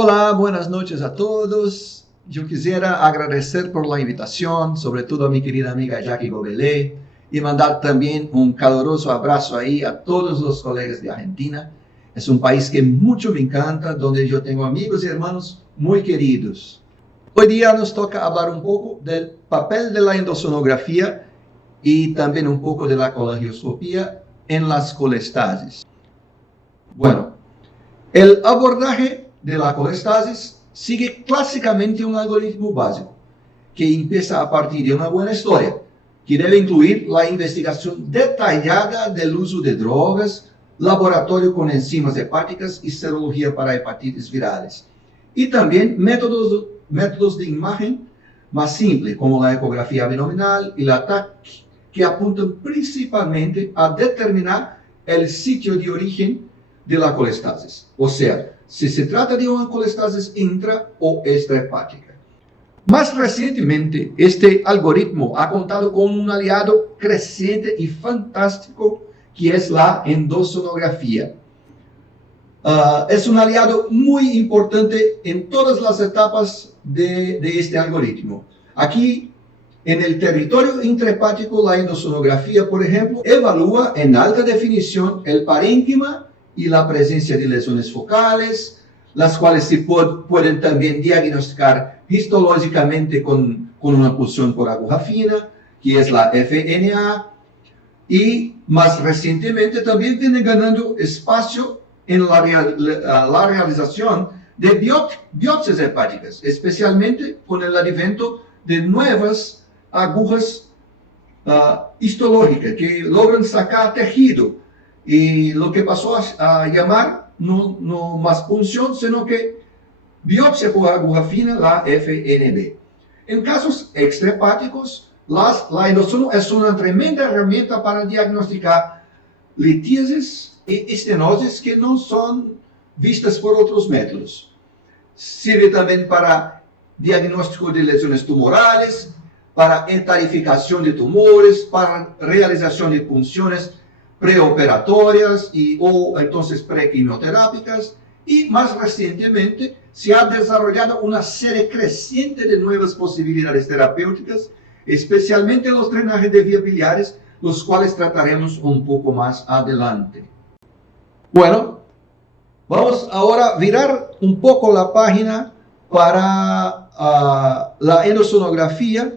Hola, buenas noches a todos. Yo quisiera agradecer por la invitación, sobre todo a mi querida amiga Jackie Gobelé, y mandar también un caluroso abrazo ahí a todos los colegas de Argentina. Es un país que mucho me encanta, donde yo tengo amigos y hermanos muy queridos. Hoy día nos toca hablar un poco del papel de la endosonografía y también un poco de la colangioscopía en las colestasis. Bueno, el abordaje de la colestasis sigue clásicamente un algoritmo básico que empieza a partir de una buena historia, que debe incluir la investigación detallada del uso de drogas, laboratorio con enzimas hepáticas y serología para hepatitis virales, y también métodos de imagen más simples como la ecografía abdominal y la TAC, que apuntan principalmente a determinar el sitio de origen de la colestasis, o sea, si se trata de una colestasis intra o extrahepática. Más recientemente, este algoritmo ha contado con un aliado creciente y fantástico que es la endosonografía. Es un aliado muy importante en todas las etapas de este algoritmo. Aquí, en el territorio intrahepático, la endosonografía, por ejemplo, evalúa en alta definición el parénquima y la presencia de lesiones focales, las cuales se pueden también diagnosticar histológicamente con una punción por aguja fina, que es la FNA, y más recientemente también viene ganando espacio en la realización de biopsias hepáticas, especialmente con el advento de nuevas agujas histológicas que logran sacar tejido, y lo que pasó a llamar no más punción, sino que biopsia por aguja fina, la FNB. En casos extrahepáticos, la endosono es una tremenda herramienta para diagnosticar litíasis y estenosis que no son vistas por otros métodos. Sirve también para diagnóstico de lesiones tumorales, para entarificación de tumores, para realización de punciones preoperatorias o entonces prequimioterápicas, y más recientemente se ha desarrollado una serie creciente de nuevas posibilidades terapéuticas, especialmente los drenajes de vías biliares, los cuales trataremos un poco más adelante. Bueno, vamos ahora a virar un poco la página para la endosonografía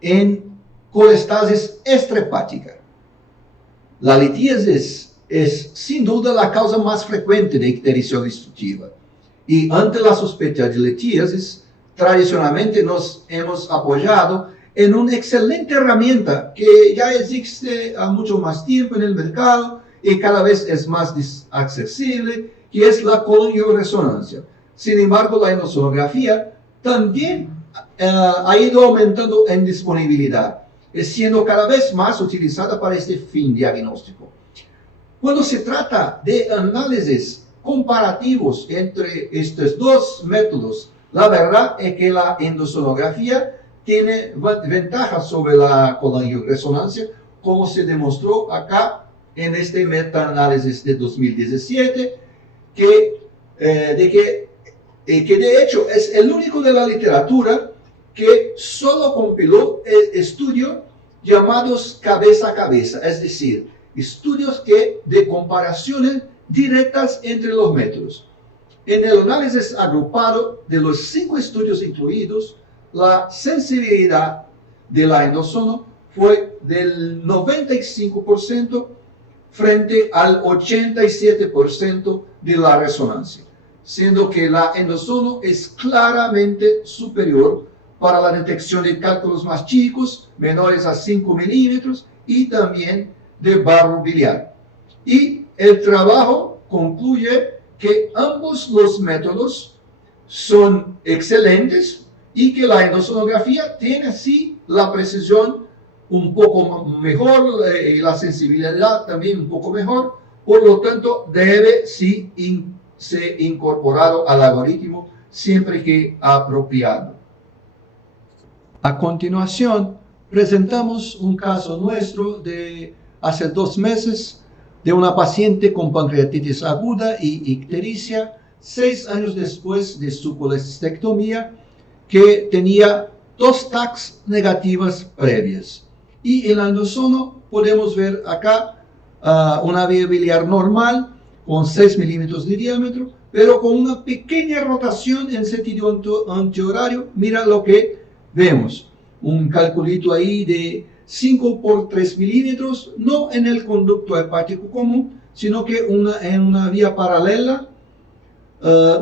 en colestasis extrahepática. La litíasis es sin duda la causa más frecuente de ictericia obstructiva, y ante la sospecha de litíasis, tradicionalmente nos hemos apoyado en una excelente herramienta que ya existe a mucho más tiempo en el mercado y cada vez es más accesible, que es la colangioresonancia. Sin embargo, la endosonografía también ha ido aumentando en disponibilidad, siendo cada vez más utilizada para este fin diagnóstico. Cuando se trata de análisis comparativos entre estos dos métodos, la verdad es que la endosonografía tiene ventajas sobre la colangioresonancia, como se demostró acá en este metaanálisis de 2017, que de hecho es el único de la literatura que solo compiló el estudio llamados cabeza a cabeza, es decir, estudios de comparaciones directas entre los métodos. En el análisis agrupado de los 5 estudios incluidos, la sensibilidad de la endosono fue del 95% frente al 87% de la resonancia, siendo que la endosono es claramente superior para la detección de cálculos más chicos, menores a 5 milímetros, y también de barro biliar. Y el trabajo concluye que ambos los métodos son excelentes y que la endosonografía tiene así la precisión un poco mejor y la sensibilidad también un poco mejor, por lo tanto debe sí ser incorporado al algoritmo siempre que apropiado. A continuación, presentamos un caso nuestro de hace 2 meses de una paciente con pancreatitis aguda y ictericia 6 años después de su colestectomía, que tenía 2 TACs negativas previas. Y en la endosono podemos ver acá una vía biliar normal con 6 milímetros de diámetro, pero con una pequeña rotación en sentido antihorario. Mira lo que vemos. Un calculito ahí de 5 por 3 milímetros, no en el conducto hepático común, sino que en una vía paralela.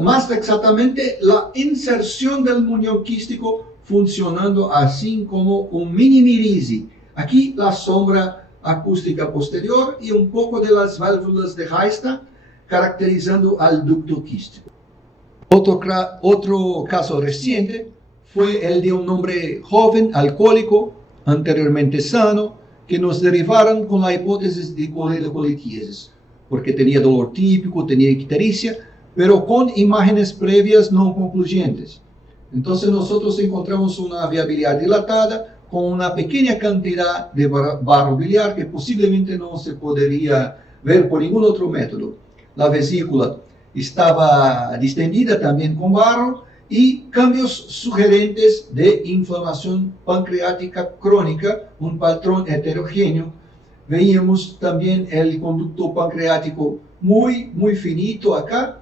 Más exactamente, la inserción del muñón quístico funcionando así como un mini mirisi. Aquí la sombra acústica posterior y un poco de las válvulas de Heista caracterizando al ducto quístico. Otro caso reciente fue el de un hombre joven, alcohólico, anteriormente sano, que nos derivaron con la hipótesis de coledocolitiasis, porque tenía dolor típico, tenía ictericia, pero con imágenes previas no concluyentes. Entonces nosotros encontramos una vía biliar dilatada con una pequeña cantidad de barro biliar que posiblemente no se podría ver por ningún otro método. La vesícula estaba distendida también con barro y cambios sugerentes de inflamación pancreática crónica, un patrón heterogéneo. Veíamos también el conducto pancreático muy finito acá,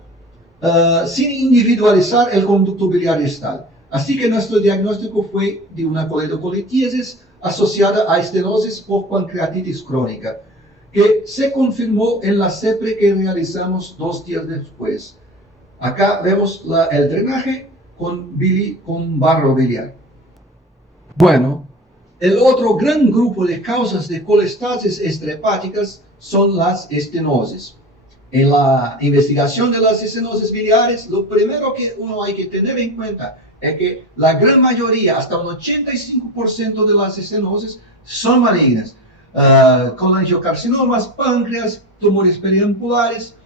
sin individualizar el conducto biliar distal. Así que nuestro diagnóstico fue de una coledocolitiasis asociada a estenosis por pancreatitis crónica, que se confirmó en la CEPRE que realizamos 2 días después. Acá vemos el drenaje con barro biliar. Bueno, el otro gran grupo de causas de colestasis extrahepáticas son las estenosis. En la investigación de las estenosis biliares, lo primero que uno hay que tener en cuenta es que la gran mayoría, hasta un 85% de las estenosis, son malignas. Colangiocarcinomas, páncreas, tumores periampulares,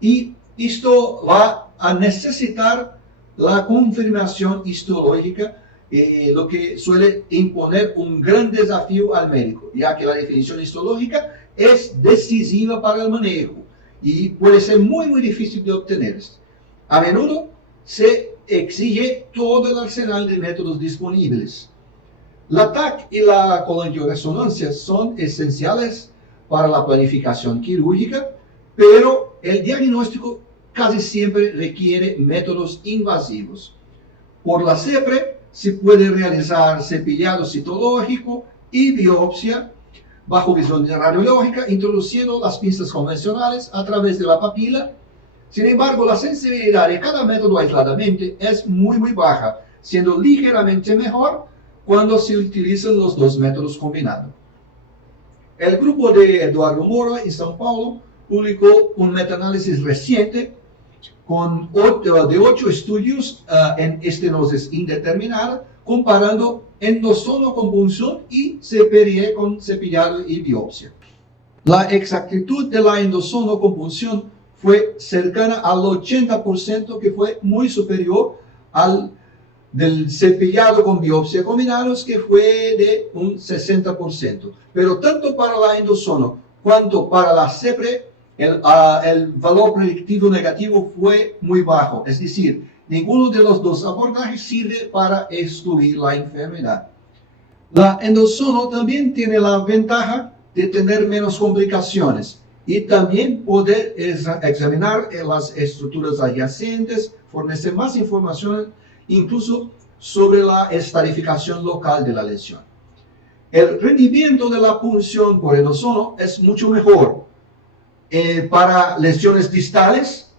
y esto va a necesitar la confirmación histológica, lo que suele imponer un gran desafío al médico, ya que la definición histológica es decisiva para el manejo y puede ser muy difícil de obtener. A menudo se exige todo el arsenal de métodos disponibles. La TAC y la colangioresonancia son esenciales para la planificación quirúrgica, pero el diagnóstico casi siempre requiere métodos invasivos. Por la CEPRE se puede realizar cepillado citológico y biopsia bajo visión radiológica, introduciendo las pinzas convencionales a través de la papila. Sin embargo, la sensibilidad de cada método aisladamente es muy baja, siendo ligeramente mejor cuando se utilizan los 2 métodos combinados. El grupo de Eduardo Mora en São Paulo publicó un metaanálisis reciente de 8 estudios en estenosis indeterminada, comparando endosono con punción y CPRE con cepillado y biopsia. La exactitud de la endosono con punción fue cercana al 80%, que fue muy superior al del cepillado con biopsia combinados, que fue de un 60%. Pero tanto para la endosono cuanto para la CEPRE, el valor predictivo negativo fue muy bajo, es decir, ninguno de los 2 abordajes sirve para excluir la enfermedad. La endosono también tiene la ventaja de tener menos complicaciones y también poder examinar las estructuras adyacentes, fornecer más información incluso sobre la estratificación local de la lesión. El rendimiento de la punción por endosono es mucho mejor para lesiones distales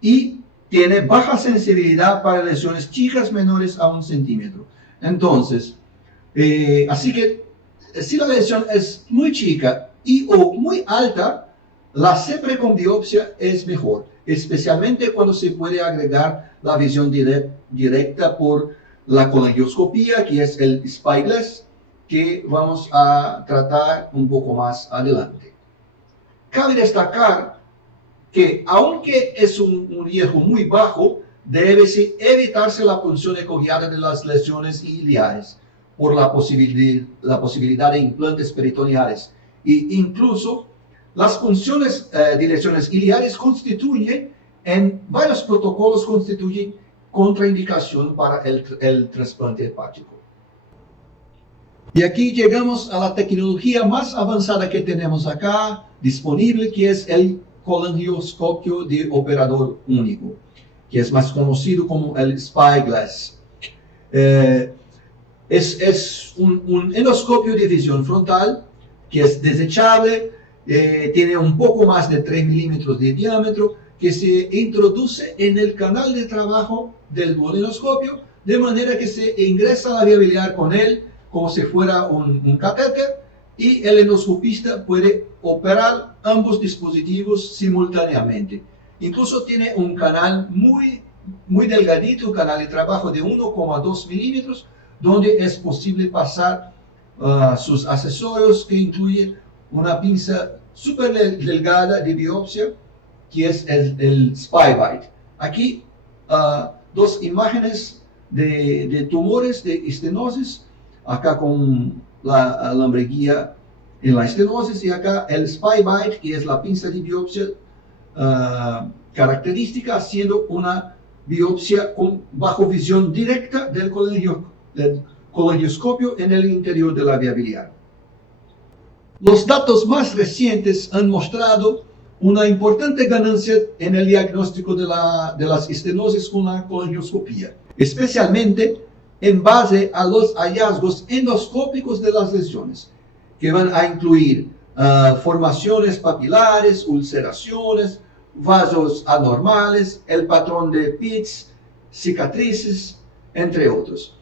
y tiene baja sensibilidad para lesiones chicas menores a 1 centímetro. Entonces, así que si la lesión es muy chica o muy alta, la CEPRE con biopsia es mejor, especialmente cuando se puede agregar la visión directa por la colangioscopía, que es el spyglass, que vamos a tratar un poco más adelante. Cabe destacar que, aunque es un riesgo muy bajo, debe evitarse la punción ecoguiada de las lesiones iliares por la posibilidad de implantes peritoneales. E incluso las punciones de lesiones iliares constituyen en varios protocolos constituyen contraindicación para el trasplante hepático. Y aquí llegamos a la tecnología más avanzada que tenemos acá disponible, que es el colangioscopio de operador único, que es más conocido como el Spyglass. Es un endoscopio de visión frontal que es desechable, tiene un poco más de 3 milímetros de diámetro, que se introduce en el canal de trabajo del duodenoscopio, de manera que se ingresa la vía biliar con él como si fuera un catéter, y el endoscopista puede operar ambos dispositivos simultáneamente. Incluso tiene un canal muy delgadito, un canal de trabajo de 1,2 milímetros, donde es posible pasar sus accesorios, que incluye una pinza súper delgada de biopsia, que es el SpyBite. Aquí dos imágenes de tumores de estenosis, acá con la alambre-guía en la estenosis, y acá el SpyBite, que es la pinza de biopsia característica, haciendo una biopsia bajo visión directa del colangioscopio en el interior de la vía biliar. Los datos más recientes han mostrado una importante ganancia en el diagnóstico de las estenosis con la colangioscopía, especialmente en base a los hallazgos endoscópicos de las lesiones, que van a incluir formaciones papilares, ulceraciones, vasos anormales, el patrón de Pitts, cicatrices, entre otros.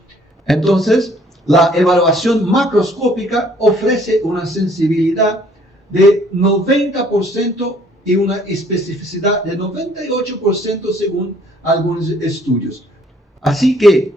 Entonces, la evaluación macroscópica ofrece una sensibilidad de 90% y una especificidad de 98% según algunos estudios. Así que,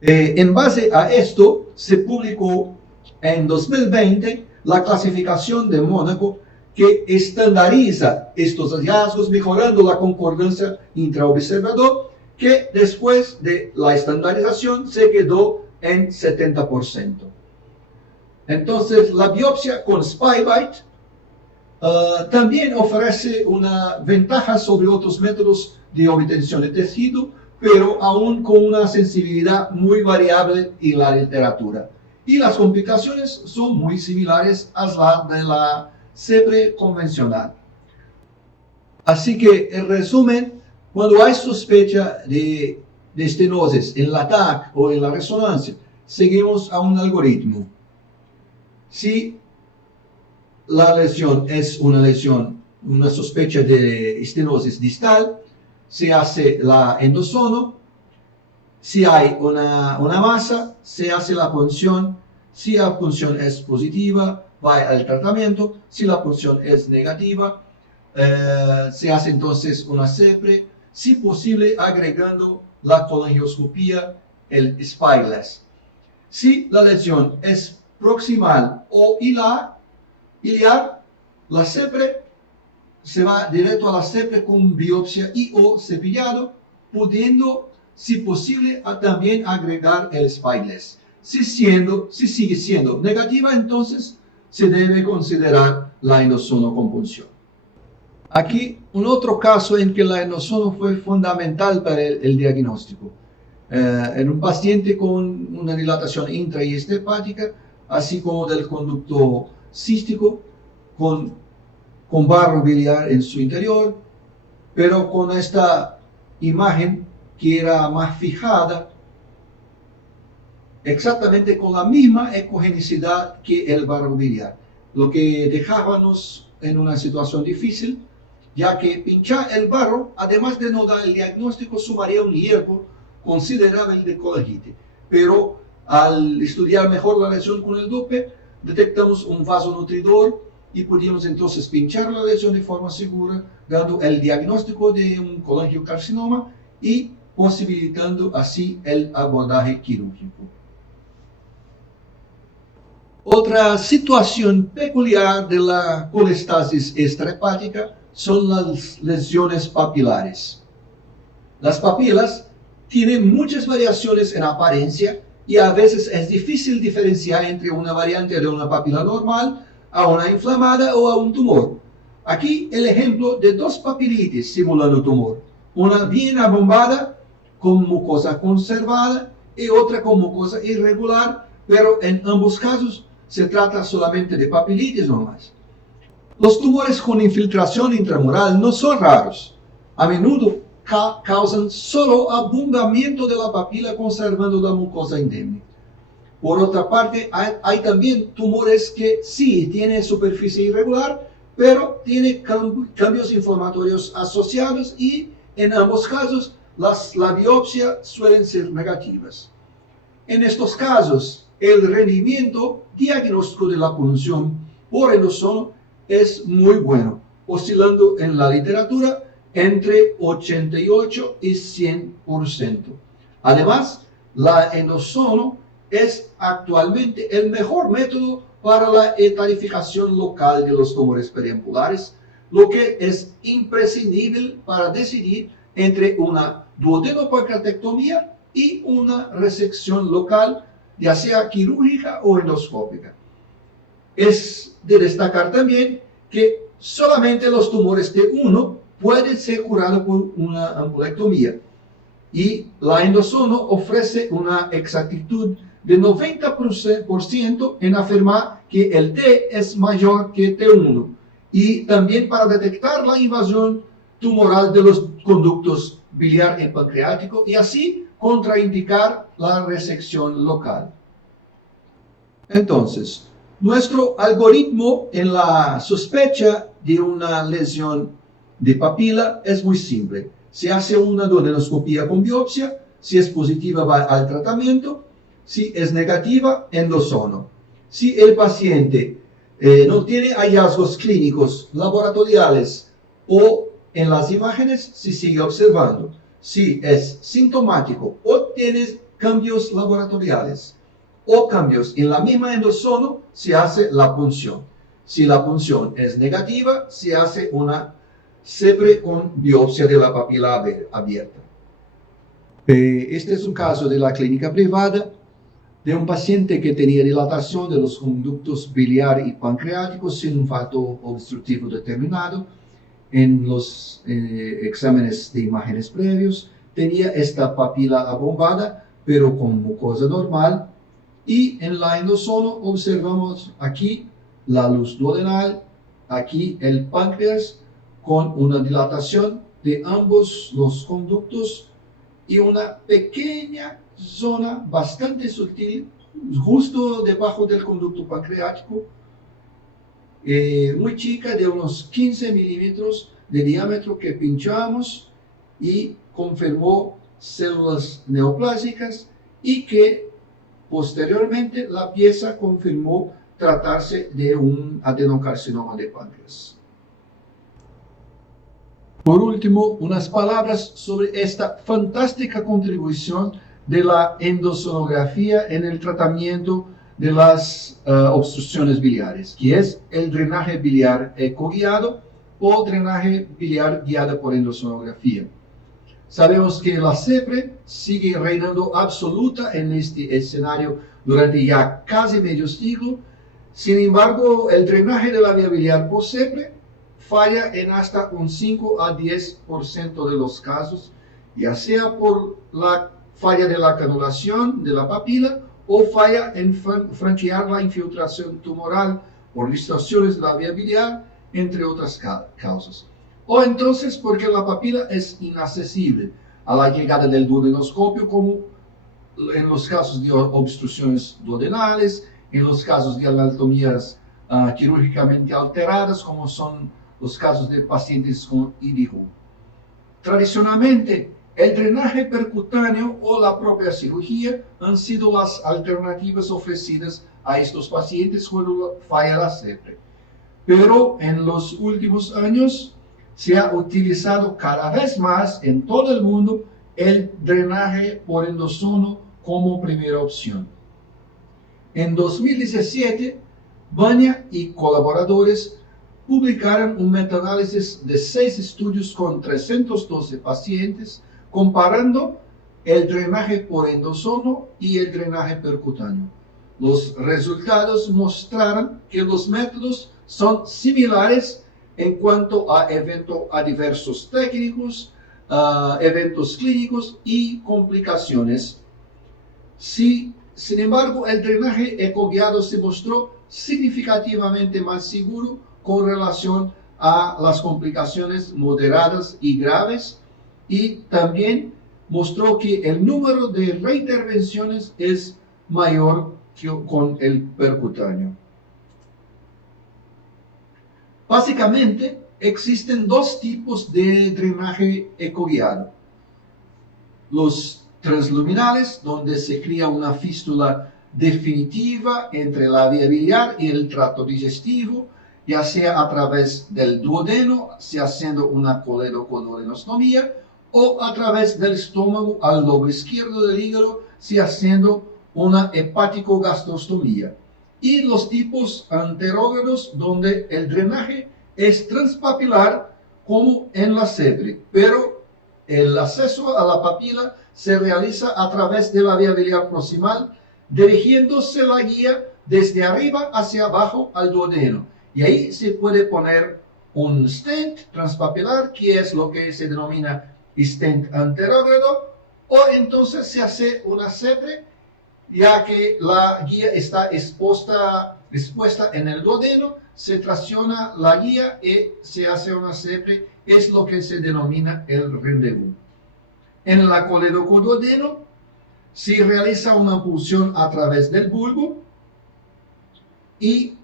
en base a esto, se publicó en 2020 la clasificación de Mónaco, que estandariza estos hallazgos, mejorando la concordancia intraobservador, que después de la estandarización se quedó en 70%. Entonces, la biopsia con SpyBite también ofrece una ventaja sobre otros métodos de obtención de tejido, pero aún con una sensibilidad muy variable en la literatura. Y las complicaciones son muy similares a las de la CEPRE convencional. Así que, en resumen, cuando hay sospecha de estenosis en la TAC o en la resonancia, seguimos a un algoritmo. Si la lesión es una sospecha de estenosis distal, se hace la endosono. Si hay una masa, se hace la punción. Si la punción es positiva, va al tratamiento. Si la punción es negativa, se hace entonces una CEPRE, si posible agregando la colangioscopía, el Spyglass. Si la lesión es proximal o iliar, la CEPRE se va directo a la CEPRE con biopsia y o cepillado, pudiendo, si posible, también agregar el Spyglass. Si sigue siendo negativa, entonces se debe considerar la endosono con punción. Aquí un otro caso en que la endosono fue fundamental para el diagnóstico. En un paciente con una dilatación intra y extrahepática, así como del conducto cístico, con barro biliar en su interior, pero con esta imagen que era más fijada, exactamente con la misma ecogenicidad que el barro biliar, lo que dejábamos en una situación difícil, ya que pinchar el barro, además de no dar el diagnóstico, sumaría un riesgo considerable de colangite. Pero al estudiar mejor la lesión con el Doppler, detectamos un vasonutridor y pudimos entonces pinchar la lesión de forma segura, dando el diagnóstico de un colangiocarcinoma y posibilitando así el abordaje quirúrgico. Otra situación peculiar de la colestasis extrahepática son las lesiones papilares. Las papilas tienen muchas variaciones en apariencia y a veces es difícil diferenciar entre una variante de una papila normal a una inflamada o a un tumor. Aquí el ejemplo de dos papilitis simulando tumor. Una bien abombada con mucosa conservada y otra con mucosa irregular, pero en ambos casos se trata solamente de papilitis nomás. Los tumores con infiltración intramural no son raros. A menudo causan solo abombamiento de la papila conservando la mucosa indemne. Por otra parte, hay también tumores que sí tienen superficie irregular, pero tienen cambios inflamatorios asociados y en ambos casos la biopsia suelen ser negativas. En estos casos, el rendimiento diagnóstico de la punción por endosono es muy bueno, oscilando en la literatura entre 88 y 100%. Además, la endosono es actualmente el mejor método para la etarificación local de los tumores periampulares, lo que es imprescindible para decidir entre una duodenopancreatectomía y una resección local, ya sea quirúrgica o endoscópica. Es de destacar también que solamente los tumores T1 pueden ser curados por una ambulectomía y la endosono ofrece una exactitud de 90% en afirmar que el T es mayor que T1 y también para detectar la invasión tumoral de los conductos biliar y pancreático y así contraindicar la resección local. Entonces, nuestro algoritmo en la sospecha de una lesión de papila es muy simple. Se hace una duodenoscopía con biopsia, si es positiva va al tratamiento, si es negativa, endosono. Si el paciente no tiene hallazgos clínicos, laboratoriales o en las imágenes, se sigue observando. Si es sintomático o tiene cambios laboratoriales o cambios en la misma endosono, se hace la punción. Si la punción es negativa, se hace una CEPRE con biopsia de la papila abierta. Este es un caso de la clínica privada de un paciente que tenía dilatación de los conductos biliar y pancreáticos sin un factor obstructivo determinado. En los exámenes de imágenes previos tenía esta papila abombada, pero con mucosa normal. Y en la endosono observamos aquí la luz duodenal, aquí el páncreas con una dilatación de ambos los conductos y una pequeña zona bastante sutil justo debajo del conducto pancreático, muy chica, de unos 15 milímetros de diámetro, que pinchamos y confirmó células neoplásicas y que posteriormente la pieza confirmó tratarse de un adenocarcinoma de páncreas. Por último, unas palabras sobre esta fantástica contribución de la endosonografía en el tratamiento de las obstrucciones biliares, que es el drenaje biliar ecoguiado o drenaje biliar guiado por endosonografía. Sabemos que la CEPRE sigue reinando absoluta en este escenario durante ya casi medio siglo. Sin embargo, el drenaje de la vía biliar por CEPRE falla en hasta un 5 a 10% de los casos, ya sea por la falla de la canulación de la papila o falla en franquear la infiltración tumoral por distorsiones de la vía biliar, entre otras causas. O entonces porque la papila es inaccesible a la llegada del duodenoscopio, como en los casos de obstrucciones duodenales, en los casos de anatomías quirúrgicamente alteradas, como son los casos de pacientes con IDIHU. Tradicionalmente, el drenaje percutáneo o la propia cirugía han sido las alternativas ofrecidas a estos pacientes cuando falla la CEPRE. Pero en los últimos años se ha utilizado cada vez más en todo el mundo el drenaje por endosono como primera opción. En 2017, Baña y colaboradores publicaron un metaanálisis de 6 estudios con 312 pacientes comparando el drenaje por endosono y el drenaje percutáneo. Los resultados mostraron que los métodos son similares en cuanto a eventos adversos técnicos, eventos clínicos y complicaciones. Sin embargo, el drenaje ecoguiado se mostró significativamente más seguro con relación a las complicaciones moderadas y graves, y también mostró que el número de reintervenciones es mayor que con el percutáneo. Básicamente, existen dos tipos de drenaje ecoguiado. Los transluminales, donde se crea una fístula definitiva entre la vía biliar y el tracto digestivo, ya sea a través del duodeno, sea haciendo una coledocoduodenostomía, o a través del estómago al lobo izquierdo del hígado, sea haciendo una hepático-gastrostomía. Y los tipos anterógrados, donde el drenaje es transpapilar, como en la CEPRE, pero el acceso a la papila se realiza a través de la vía biliar proximal, dirigiéndose la guía desde arriba hacia abajo al duodeno. Y ahí se puede poner un stent transpapilar, que es lo que se denomina stent anterógrado, o entonces se hace una CEPRE, ya que la guía está expuesta en el duodeno, se tracciona la guía y se hace una CEPRE, es lo que se denomina el rendezvous. En la coledocoduodeno se realiza una punción a través del bulbo y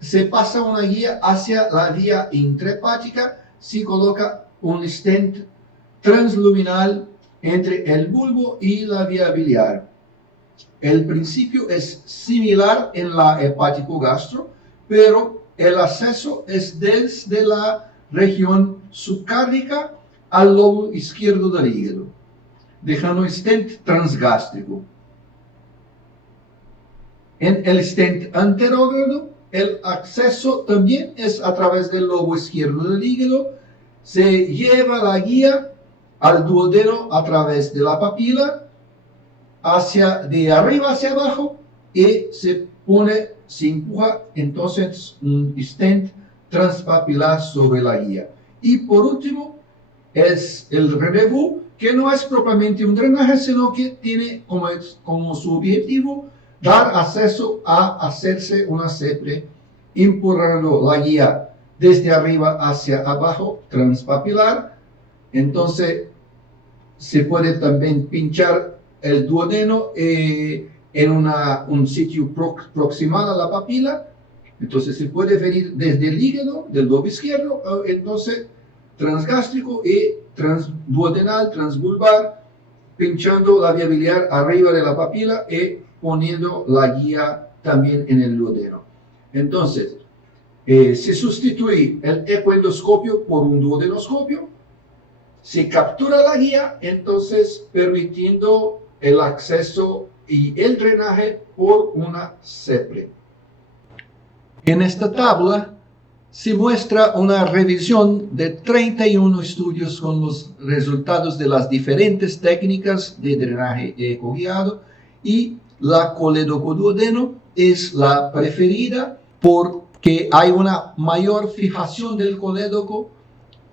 se pasa una guía hacia la vía intrahepática, se coloca un stent transluminal entre el bulbo y la vía biliar. El principio es similar en la hepático-gastro, pero el acceso es desde la región subcárdica al lobo izquierdo del hígado, dejando stent transgástrico. En el stent anterógrado, el acceso también es a través del lobo izquierdo del hígado. Se lleva la guía al duodeno a través de la papila, de arriba hacia abajo, y se empuja entonces un stent transpapilar sobre la guía. Y por último, es el rendezvous, que no es propiamente un drenaje, sino que tiene como su objetivo dar acceso a hacerse una CEPRE, empujando la guía desde arriba hacia abajo, transpapilar. Entonces, se puede también pinchar el duodeno en un sitio proximal a la papila. Entonces, se puede venir desde el hígado, del lobo izquierdo, entonces transgástrico y transduodenal, transbulbar, pinchando la vía biliar arriba de la papila y poniendo la guía también en el duodeno. Entonces, se sustituye el ecoendoscopio por un duodenoscopio, se captura la guía, entonces permitiendo el acceso y el drenaje por una CEPRE. En esta tabla se muestra una revisión de 31 estudios con los resultados de las diferentes técnicas de drenaje ecoguiado, y la coledocoduodeno es la preferida porque hay una mayor fijación del colédoco,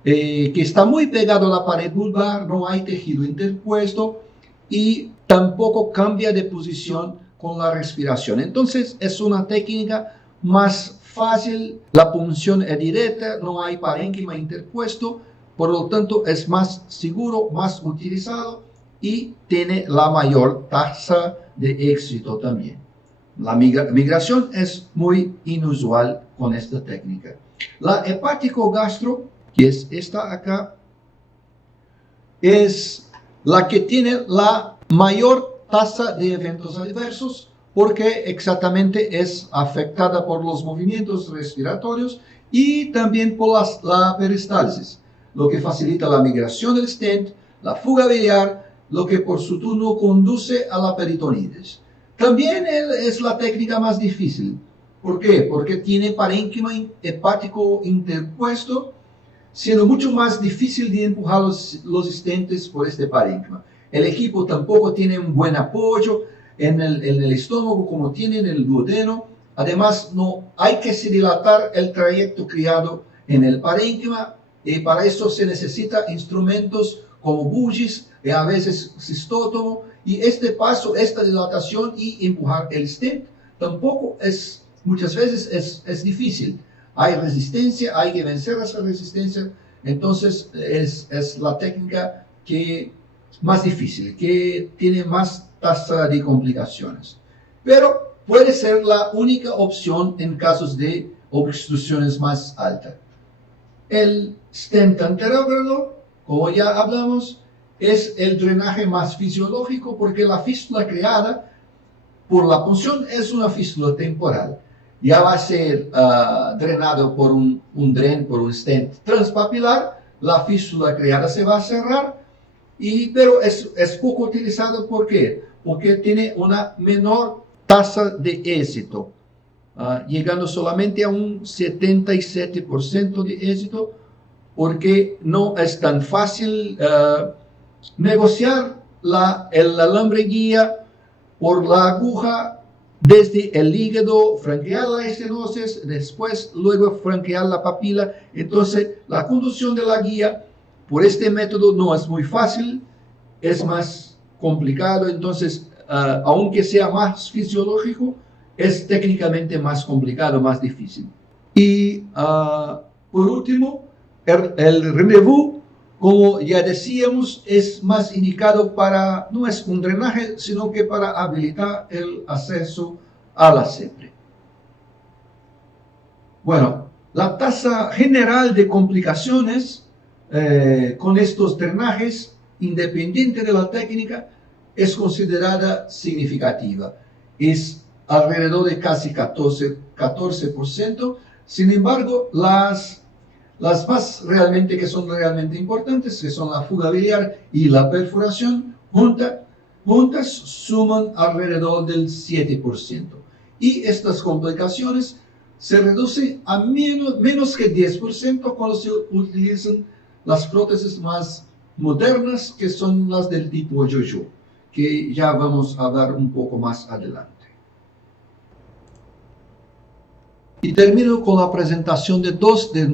que está muy pegado a la pared vulvar, no hay tejido interpuesto y tampoco cambia de posición con la respiración. Entonces es una técnica más fácil, la punción es directa, no hay parénquima interpuesto, por lo tanto es más seguro, más utilizado y tiene la mayor tasa de éxito también. La migración es muy inusual con esta técnica. La hepático-gastro, que es esta acá, es la que tiene la mayor tasa de eventos adversos, porque exactamente es afectada por los movimientos respiratorios y también por la peristalsis, lo que facilita la migración del stent, la fuga biliar, lo que por su turno conduce a la peritonitis. También es la técnica más difícil. ¿Por qué? Porque tiene parénquima hepático interpuesto, siendo mucho más difícil de empujar los stentes por este parénquima. El equipo tampoco tiene un buen apoyo en el estómago como tiene en el duodeno. Además, no hay que dilatar el trayecto creado en el parénquima, y para eso se necesita instrumentos como bulges, y a veces cistótomo, y este paso, esta dilatación y empujar el stent, tampoco es, muchas veces es difícil. Hay resistencia, hay que vencer esa resistencia, entonces es la técnica que más difícil, que tiene más tasa de complicaciones. Pero puede ser la única opción en casos de obstrucciones más altas. El stent anterógrado, como ya hablamos, es el drenaje más fisiológico porque la fístula creada por la punción es una fístula temporal. Ya va a ser drenado por un por un stent transpapilar, la fístula creada se va a cerrar, pero es poco utilizado. ¿Por qué? Porque tiene una menor tasa de éxito. Llegando solamente a un 77% de éxito, porque no es tan fácil negociar el alambre guía por la aguja desde el hígado, franquear la estenosis, después luego franquear la papila. Entonces la conducción de la guía por este método no es muy fácil, es más complicado. Entonces aunque sea más fisiológico, es técnicamente más complicado, más difícil. Y por último, el rendezvous, como ya decíamos, es más indicado para, no es un drenaje, sino que para habilitar el acceso a la sepre. Bueno, la tasa general de complicaciones con estos drenajes, independiente de la técnica, es considerada significativa. Es alrededor de casi 14%. Sin embargo, las más realmente que son realmente importantes, que son la fuga biliar y la perforación, juntas suman alrededor del 7%. Y estas complicaciones se reducen a menos que 10% cuando se utilizan las prótesis más modernas, que son las del tipo yo-yo, que ya vamos a hablar un poco más adelante. Y termino con la presentación de dos de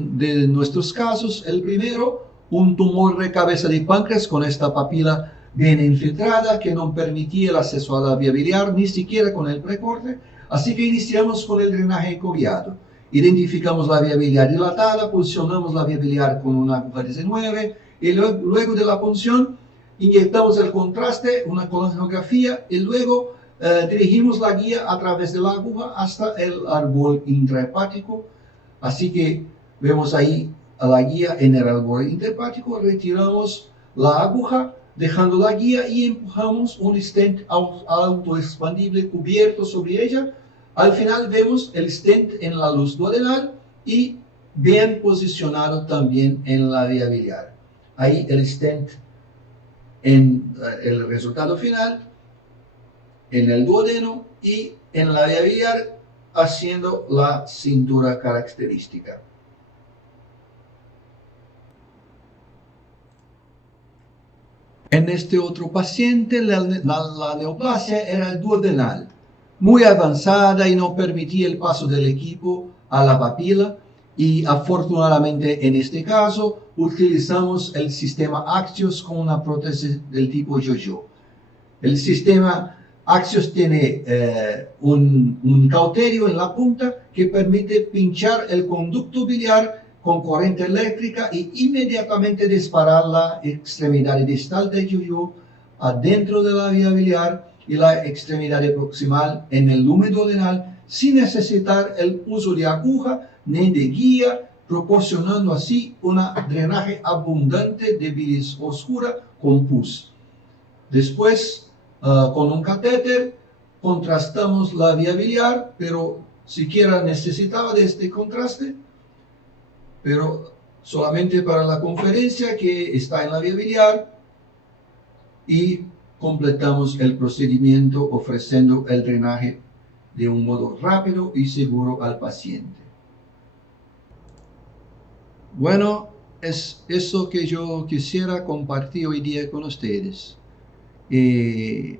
nuestros casos. El primero, un tumor de cabeza de páncreas con esta papila bien infiltrada que no permitía el acceso a la vía biliar, ni siquiera con el precorte. Así que iniciamos con el drenaje cobiado. Identificamos la vía biliar dilatada, posicionamos la vía biliar con una aguja 19 y luego de la punción inyectamos el contraste, una colangiografía y luego dirigimos la guía a través de la aguja hasta el árbol intrahepático. Así que vemos ahí a la guía en el árbol intrahepático, retiramos la aguja, dejando la guía y empujamos un stent autoexpandible cubierto sobre ella. Al final vemos el stent en la luz duodenal y bien posicionado también en la vía biliar. Ahí el stent en el resultado final, en el duodeno y en la vía biliar, haciendo la cintura característica. En este otro paciente, la neoplasia era duodenal, muy avanzada y no permitía el paso del equipo a la papila, y afortunadamente en este caso utilizamos el sistema Axios con una prótesis del tipo yo-yo. El sistema Axios tiene un cauterio en la punta que permite pinchar el conducto biliar con corriente eléctrica y inmediatamente disparar la extremidad distal de yo-yo adentro de la vía biliar y la extremidad proximal en el lumen duodenal sin necesitar el uso de aguja ni de guía, proporcionando así un drenaje abundante de bilis oscura con pus. Después, con un catéter, contrastamos la vía biliar, pero siquiera necesitaba de este contraste, pero solamente para la conferencia que está en la vía biliar, y completamos el procedimiento ofreciendo el drenaje de un modo rápido y seguro al paciente. Bueno, es eso que yo quisiera compartir hoy día con ustedes.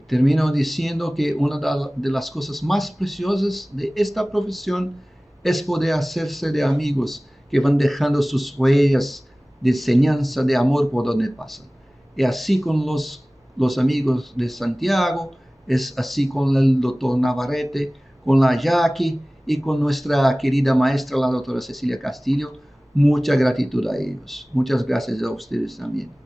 Termino diciendo que una de las cosas más preciosas de esta profesión es poder hacerse de amigos que van dejando sus huellas de enseñanza, de amor por donde pasan. Es así con los amigos de Santiago, es así con el doctor Navarrete, con la Jackie y con nuestra querida maestra, la doctora Cecilia Castillo. Mucha gratitud a ellos. Muchas gracias a ustedes también.